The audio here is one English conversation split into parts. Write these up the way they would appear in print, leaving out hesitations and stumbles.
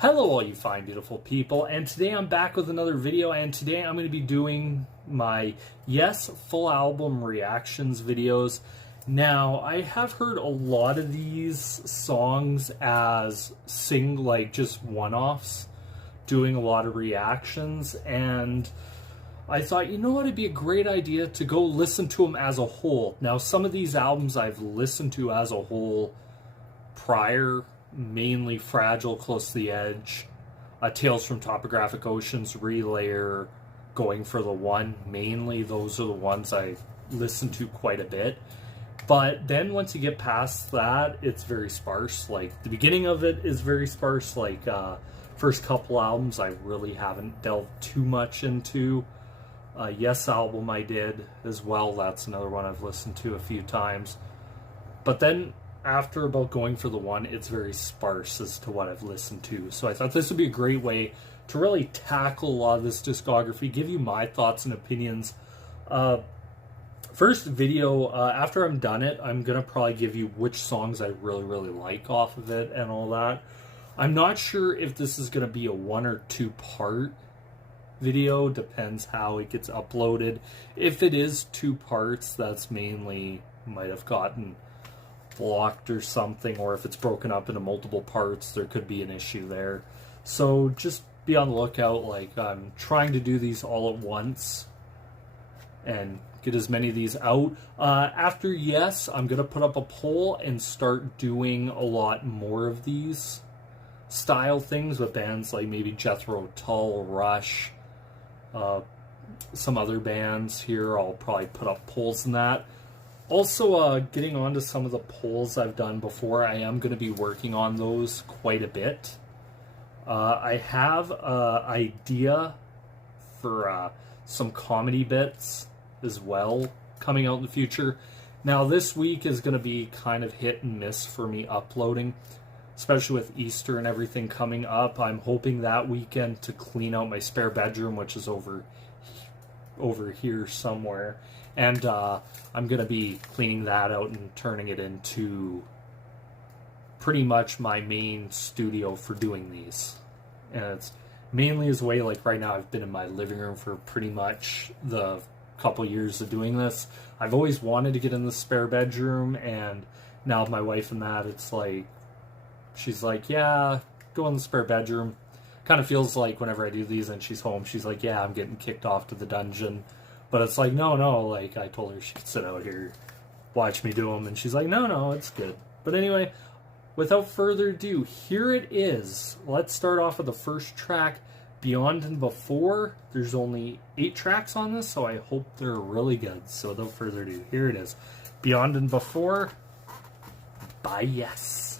Hello all you fine beautiful people, and today I'm back with another video, and today I'm going to be doing my Yes full album reactions videos. Now, I have heard a lot of these songs as just one-offs, doing a lot of reactions, and I thought, you know what, it'd be a great idea to go listen to them as a whole. Now, some of these albums I've listened to as a whole prior, mainly Fragile, Close to the Edge, Tales from Topographic Oceans, Relayer, Going for the One. Mainly those are the ones I listen to quite a bit. But then once you get past that, it's very sparse. Like, the beginning of it is very sparse. Like, first couple albums I really haven't delved too much into. Yes album I did as well. That's another one I've listened to a few times. But then after about Going for the One, it's very sparse as to what I've listened to. So I thought this would be a great way to really tackle a lot of this discography, give you my thoughts and opinions. First video, after I'm done it, I'm going to probably give you which songs I really like off of it and all that. I'm not sure if this is going to be a 1 or 2 part video, depends how it gets uploaded. If it is 2 parts, that's mainly might have gotten blocked or something, or if it's broken up into multiple parts, there could be an issue there. So just be on the lookout. Like, I'm trying to do these all at once and get as many of these out. After Yes, I'm gonna put up a poll and start doing a lot more of these style things with bands like maybe Jethro Tull, Rush, some other bands here. I'll probably put up polls in that. Also, getting on to some of the polls I've done before, I am going to be working on those quite a bit. I have an idea for some comedy bits as well coming out in the future. Now, this week is going to be kind of hit and miss for me uploading, especially with Easter and everything coming up. I'm hoping that weekend to clean out my spare bedroom, which is over here somewhere. And I'm going to be cleaning that out and turning it into pretty much my main studio for doing these. And it's mainly as a way, like right now I've been in my living room for pretty much the couple years of doing this. I've always wanted to get in the spare bedroom, and now with my wife and that, it's like, she's like, yeah, go in the spare bedroom. Kind of feels like whenever I do these and she's home, she's like, yeah, I'm getting kicked off to the dungeon. But it's like, no, like, I told her she could sit out here, watch me do them, and she's like, no, it's good. But anyway, without further ado, here it is. Let's start off with the first track, Beyond and Before. There's only 8 tracks on this, so I hope they're really good. So without further ado, here it is. Beyond and Before by Yes.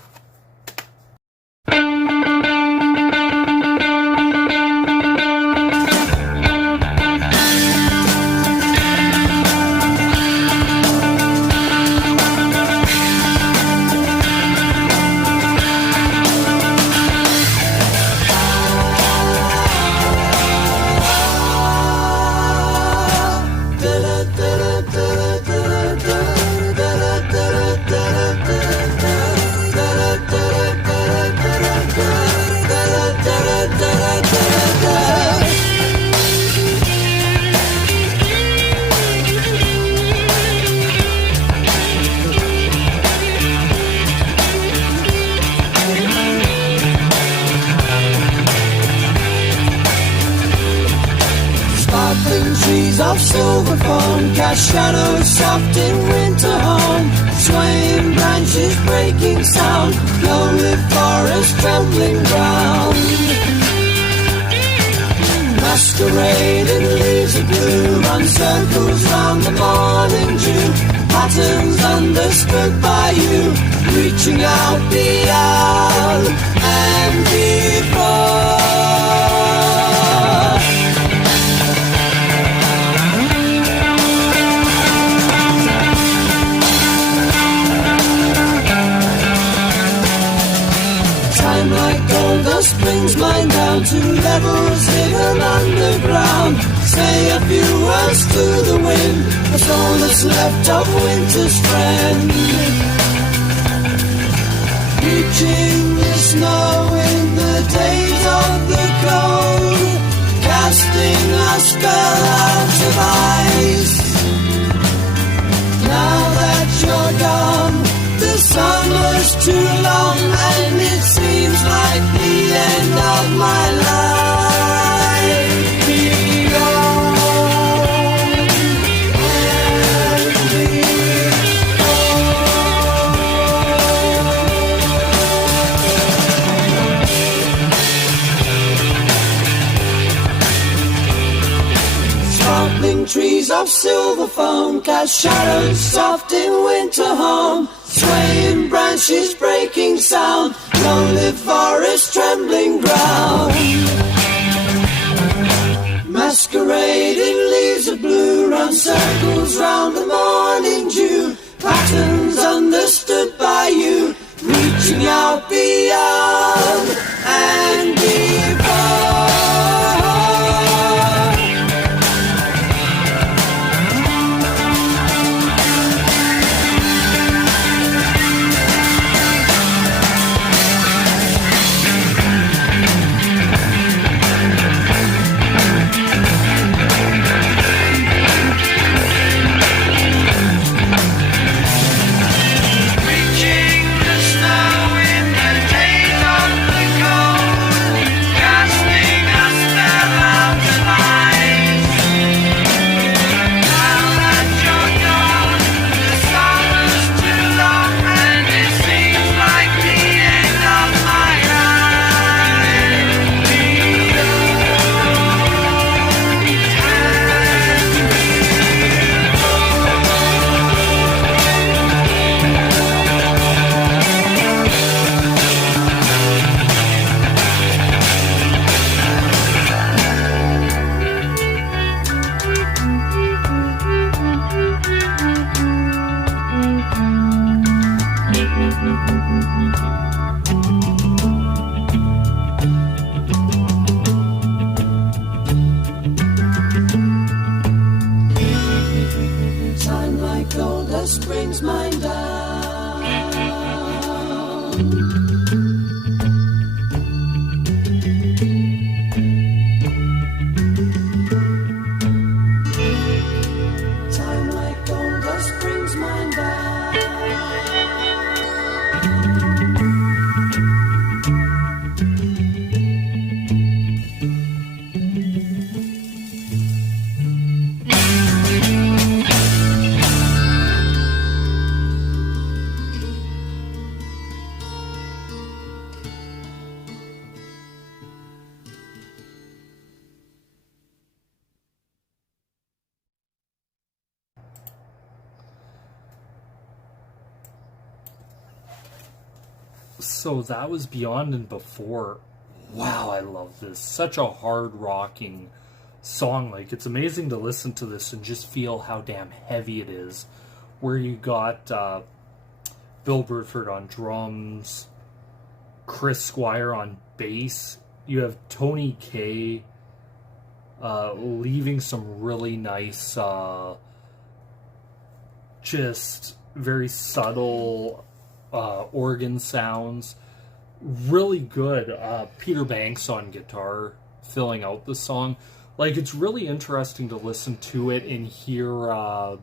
Trees of silver foam cast shadows soft in winter home. Swaying branches breaking sound, lonely forest trembling ground. Masquerading leaves of bloom run circles round the morning dew. Patterns understood by you, reaching out beyond and before. Brings mine down to levels hidden underground. Say a few words to the wind, that's all that's left of winter's friend. Reaching the snow in the days glass fell out of ice. Now that you're gone, the summer's too long, and it seems like the end of my life. Beyond and sparkling trees of silver foam cast shadows soft in winter home. Swaying branches breaking sound, lonely forest trembling ground. Masquerading leaves of blue run circles round the morning dew. Patterns understood by you, reaching out beyond and before. Time like gold dust brings mine down. Time like gold dust brings mine down. So that was Beyond and Before. Wow, I love this. Such a hard rocking song. Like, it's amazing to listen to this and just feel how damn heavy it is. Where you got Bill Burford on drums, Chris Squire on bass. You have Tony Kaye leaving some really nice, just very subtle organ sounds. Really good. Peter Banks on guitar filling out the song. Like, it's really interesting to listen to it and hear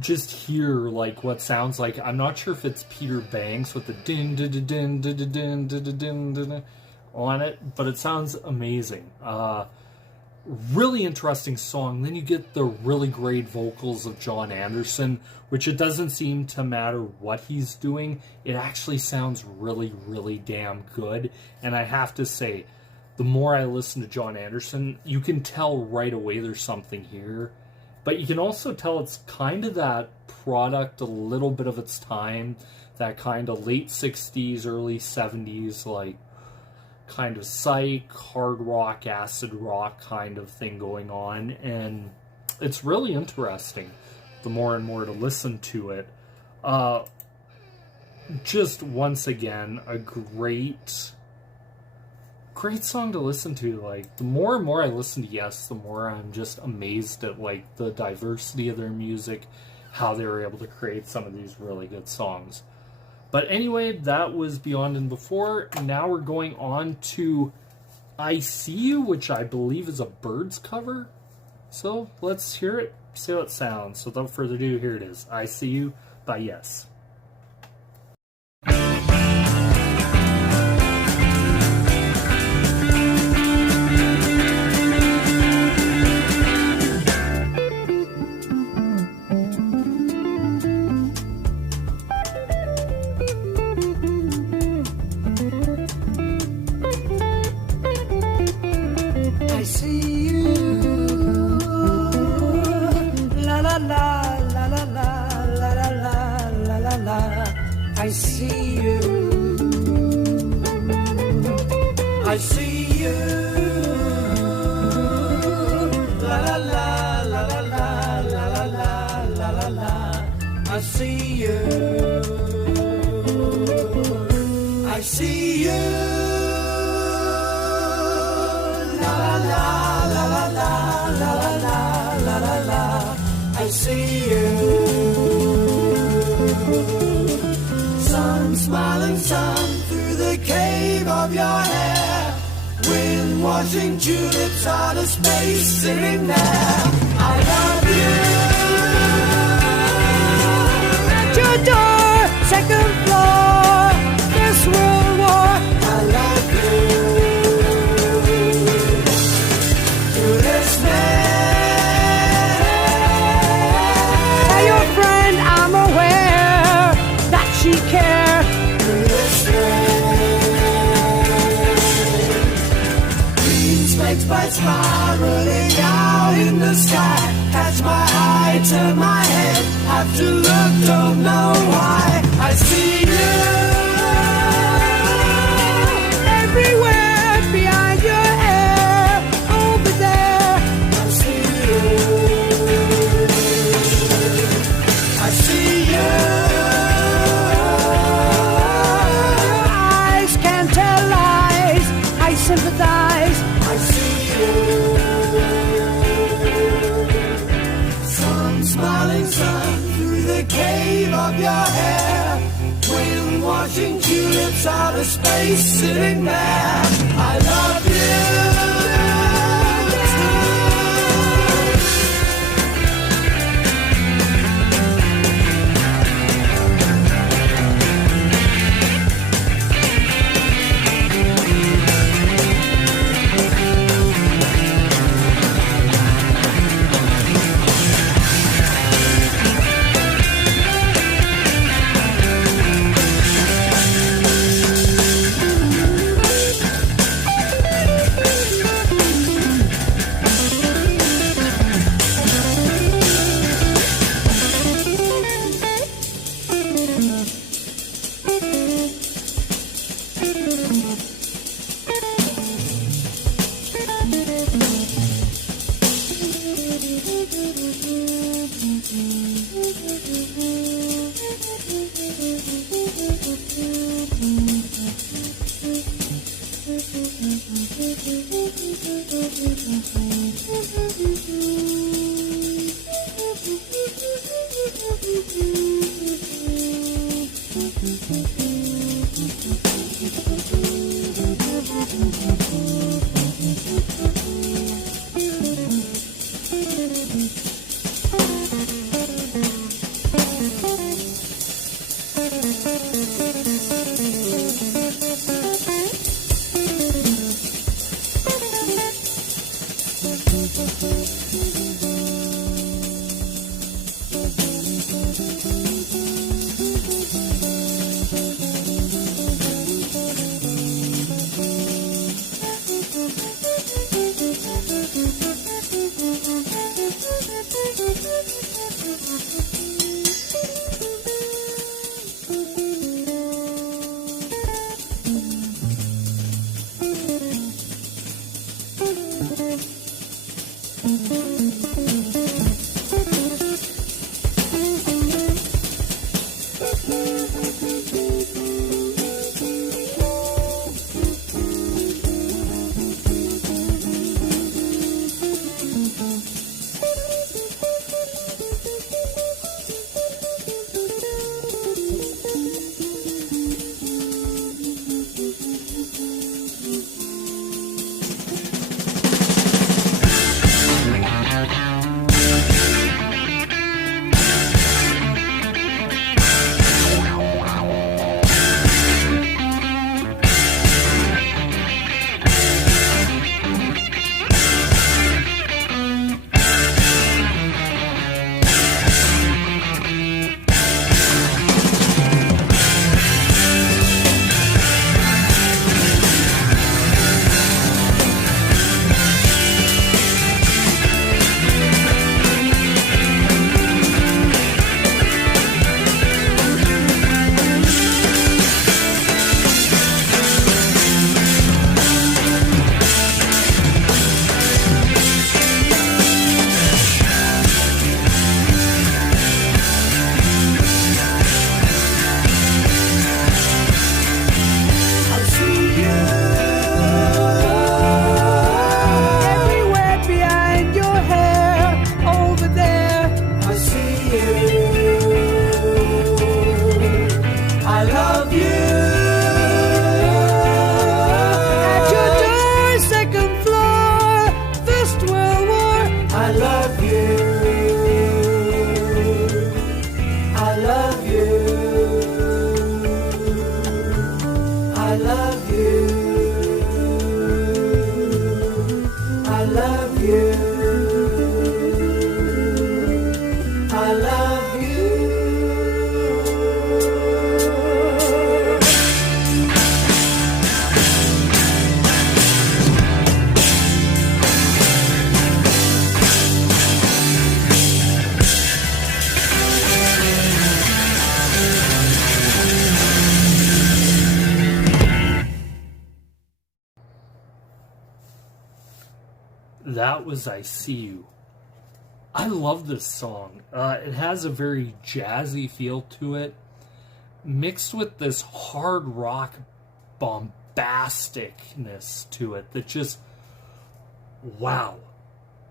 just hear like what sounds like. I'm not sure if it's Peter Banks with the din din din din din din din din on it, but it sounds amazing. Really interesting song. Then you get the really great vocals of John Anderson, which it doesn't seem to matter what he's doing. It actually sounds really, really damn good. And I have to say, the more I listen to John Anderson, you can tell right away there's something here. But you can also tell it's kind of that product, a little bit of its time, that kind of late 60s, early 70s, like, kind of psych, hard rock, acid rock kind of thing going on, and it's really interesting the more and more to listen to it. Just once again, a great song to listen to. Like, the more and more I listen to Yes, the more I'm just amazed at like the diversity of their music, how they were able to create some of these really good songs. But anyway, that was Beyond and Before. Now we're going on to I See You, which I believe is a Birds cover. So let's hear it, see how it sounds. So without further ado, here it is. I See You by Yes. I see you, la la la la la la la la la la la la. I see you, I see you, la la la la la la la la la la la. I see you, I see you. I see you. Sun, smiling sun through the cave of your hair. Wind washing tulips out of space, sitting there. I love you. At your door, second floor, this world war. I love you. Through this man. Care green specks by spiraling out in the sky. Catch my eye, turn my head, have to look, don't know why. I see you everywhere behind your hair, over there. I see you, I see you. Sympathize, I see you. Sun, smiling sun through the cave of your hair. Wind washing tulips out of space, sitting there. I love you. I love you. I love you. I love you. That was I See You. I love this song. It has a very jazzy feel to it, mixed with this hard rock bombasticness to it that just, wow.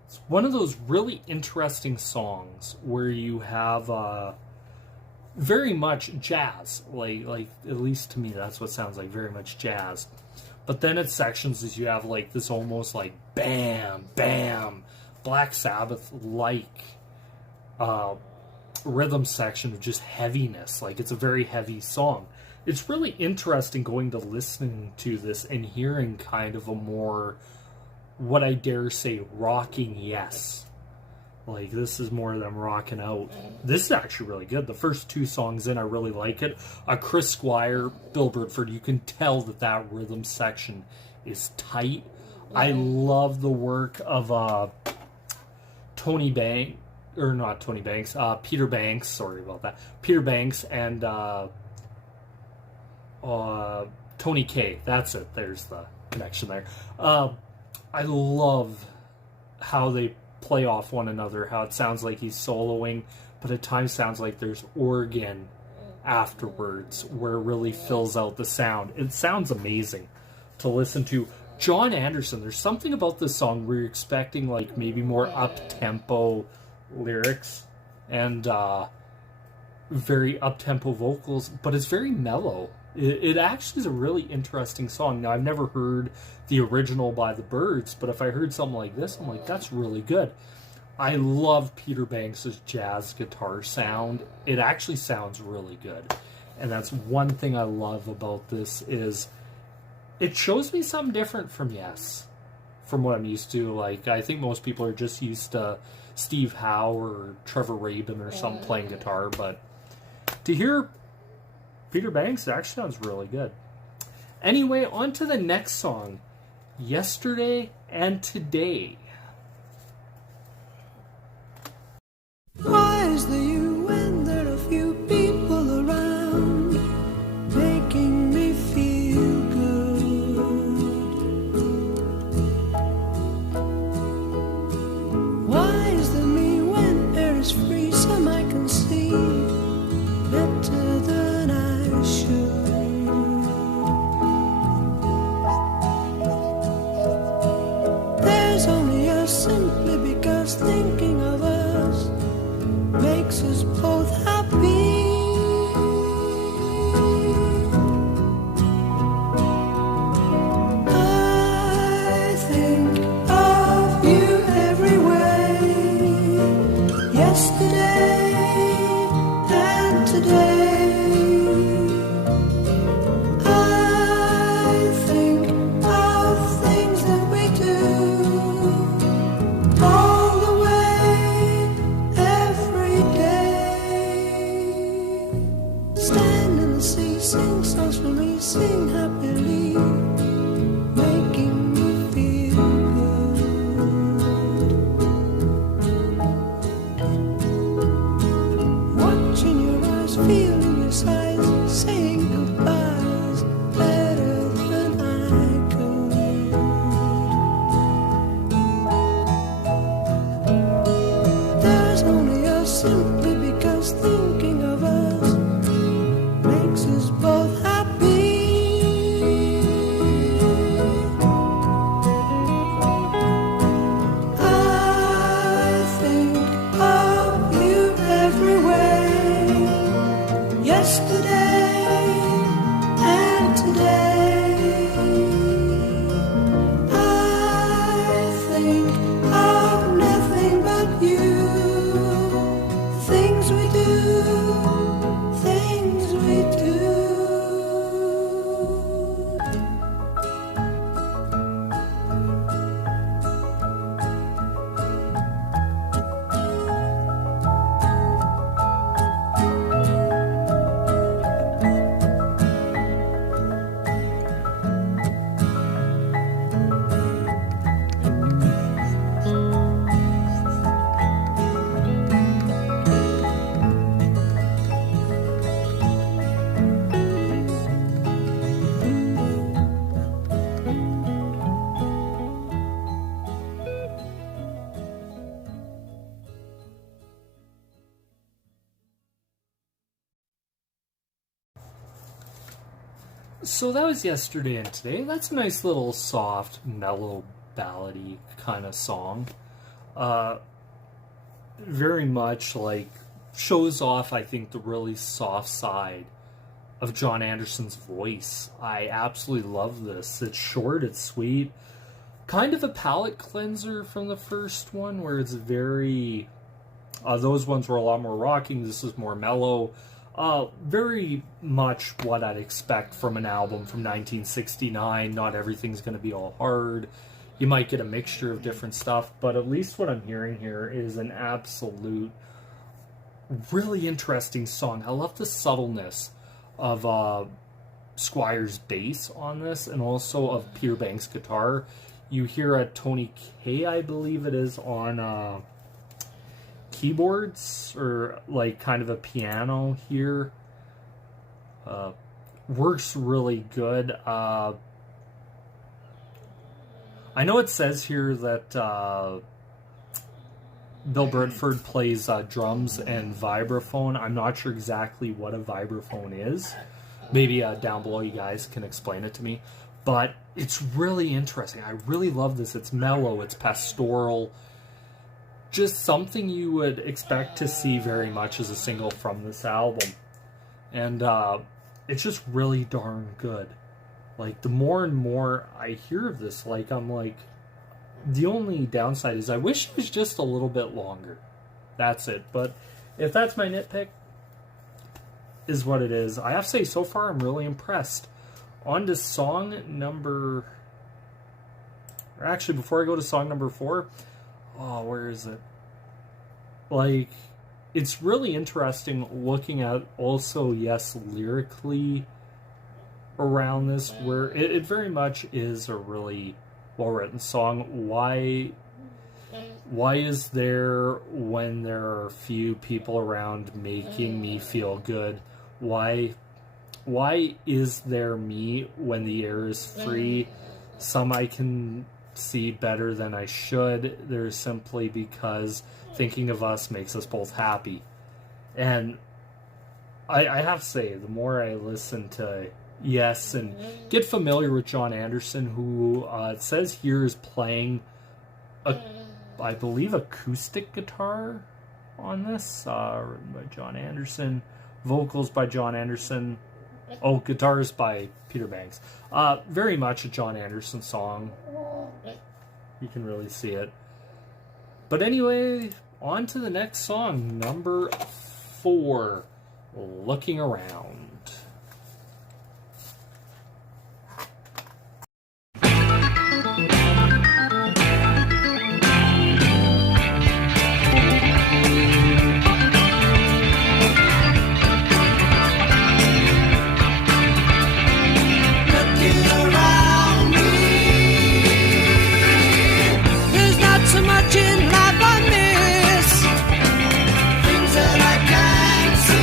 It's one of those really interesting songs where you have very much jazz. Like at least to me, that's what it sounds like, very much jazz. But then it's sections as you have like this almost like bam, bam, Black Sabbath-like rhythm section of just heaviness. Like it's a very heavy song. It's really interesting going to listening to this and hearing kind of a more, what I dare say, rocking yes. Like, this is more of them rocking out. This is actually really good. The first two songs in, I really like it. Chris Squire, Bill Birdford, you can tell that that rhythm section is tight. I love the work of Peter Banks, sorry about that. Peter Banks and Tony Kaye. That's it. There's the connection there. I love how they play off one another, how it sounds like he's soloing, but at times sounds like there's organ afterwards where it really fills out the sound. It sounds amazing to listen to. John Anderson, there's something about this song where you're expecting like maybe more up-tempo lyrics and very up-tempo vocals, but it's very mellow. It actually is a really interesting song. Now, I've never heard the original by the Byrds, but if I heard something like this, I'm like, that's really good. I love Peter Banks' jazz guitar sound. It actually sounds really good. And that's one thing I love about this is it shows me something different from Yes, from what I'm used to. Like, I think most people are just used to Steve Howe or Trevor Rabin or something playing guitar, but to hear Peter Banks, it actually sounds really good. Anyway, on to the next song, Yesterday and Today. Why is there you when there are few people around making me feel good? Why is there me when air is free some I can see better than I should? There's only us simply because thinking of us makes So that was Yesterday and Today. That's a nice little soft, mellow, ballady kind of song. Very much like shows off, I think, the really soft side of John Anderson's voice. I absolutely love this. It's short, it's sweet. Kind of a palate cleanser from the first one, where it's very... those ones were a lot more rocking. This is more mellow. Very much what I'd expect from an album from 1969. Not everything's going to be all hard. You might get a mixture of different stuff, but at least what I'm hearing here is an absolute really interesting song. I love the subtleness of Squire's bass on this, and also of Peter Banks' guitar. You hear a Tony Kaye, I believe it is, on keyboards, or like kind of a piano here. Works really good. I know it says here that Bill Bradford plays drums and vibraphone. I'm not sure exactly what a vibraphone is. Maybe down below you guys can explain it to me. But it's really interesting. I really love this. It's mellow, it's pastoral. Just something you would expect to see very much as a single from this album. And it's just really darn good. Like, the more and more I hear of this, like, I'm like, the only downside is I wish it was just a little bit longer. That's it. But if that's my nitpick, is what it is. I have to say, so far, I'm really impressed. On to song number... Or actually, before I go to song number 4... Oh, where is it? Like, it's really interesting looking at also, yes, lyrically around this, where it very much is a really well-written song. Why is there, when there are few people around, making me feel good? Why is there me when the air is free? Some I can see better than I should. There's simply because thinking of us makes us both happy. And I have to say, the more I listen to Yes and get familiar with John Anderson, who it says here is playing I believe acoustic guitar on this, written by John Anderson, vocals by John Anderson, guitars by Peter Banks. Very much a John Anderson song. You can really see it. But anyway, on to the next song, number 4, Looking Around. Things that I can't see.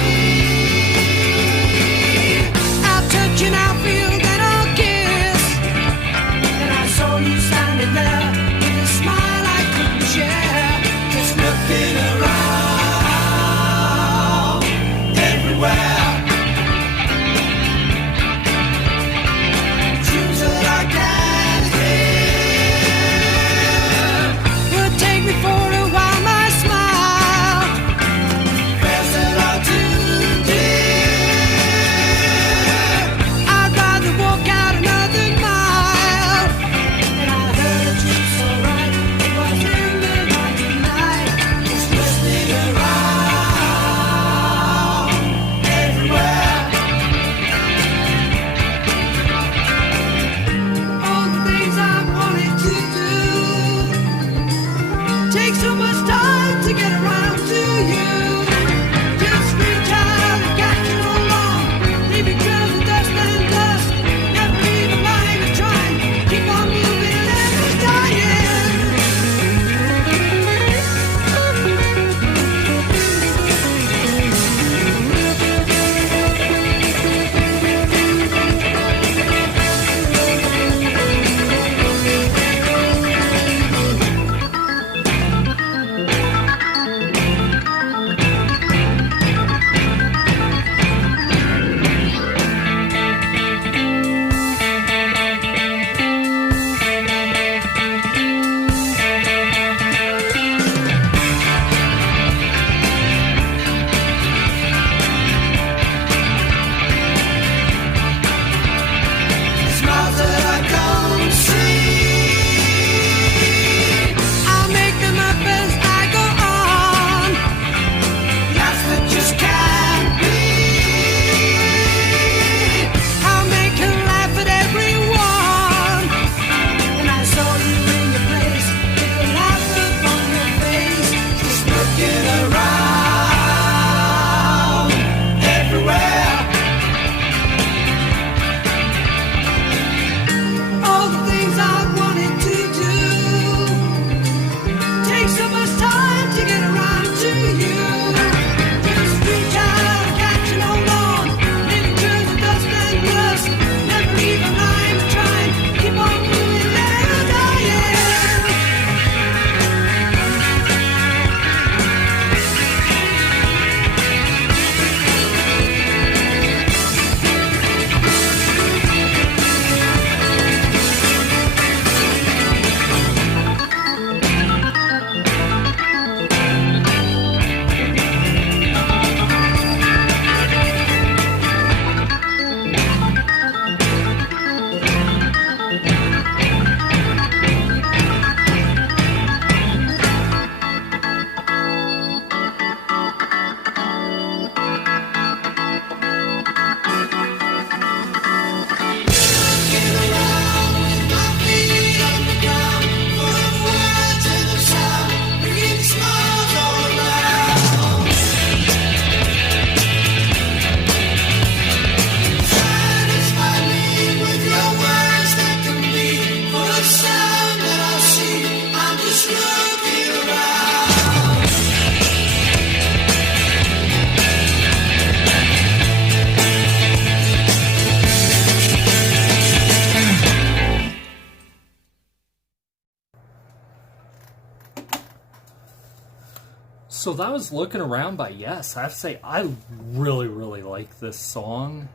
So that was Looking Around by Yes. I have to say, I really, really like this song.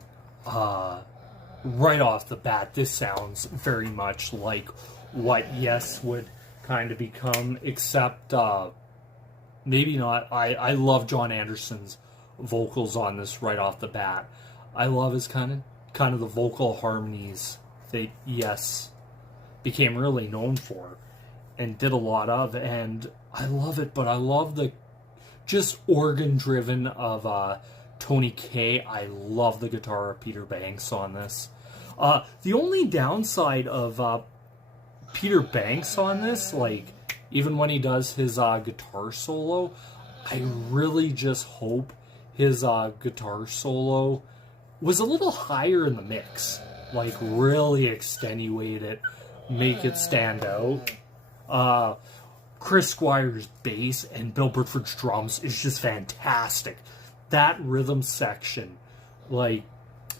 Right off the bat, this sounds very much like what Yes would kind of become, except maybe not. I love John Anderson's vocals on this right off the bat. I love his kind of the vocal harmonies that Yes became really known for and did a lot of, and I love it. But I love the just organ driven of Tony Kaye. I love the guitar of Peter Banks on this. The only downside of Peter Banks on this, like, even when he does his guitar solo, I really just hope his guitar solo was a little higher in the mix. Like, really extenuate it, make it stand out. Chris Squire's bass and Bill Burford's drums is just fantastic. That rhythm section, like,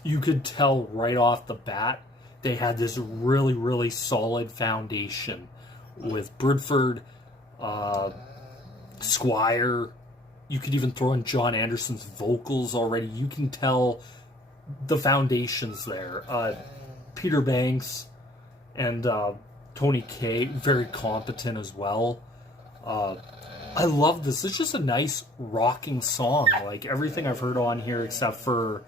you could tell right off the bat they had this really, really solid foundation with Burford, Squire. You could even throw in John Anderson's vocals already. You can tell the foundations there. Peter Banks and Tony Kaye, very competent as well. I love this. It's just a nice rocking song. Like, everything I've heard on here except for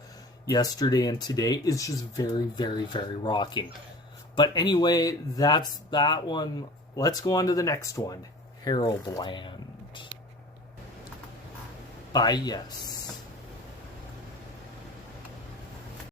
Yesterday and Today is just very, very, very rocking. But anyway, that's that one. Let's go on to the next one. Harold Land by Yes.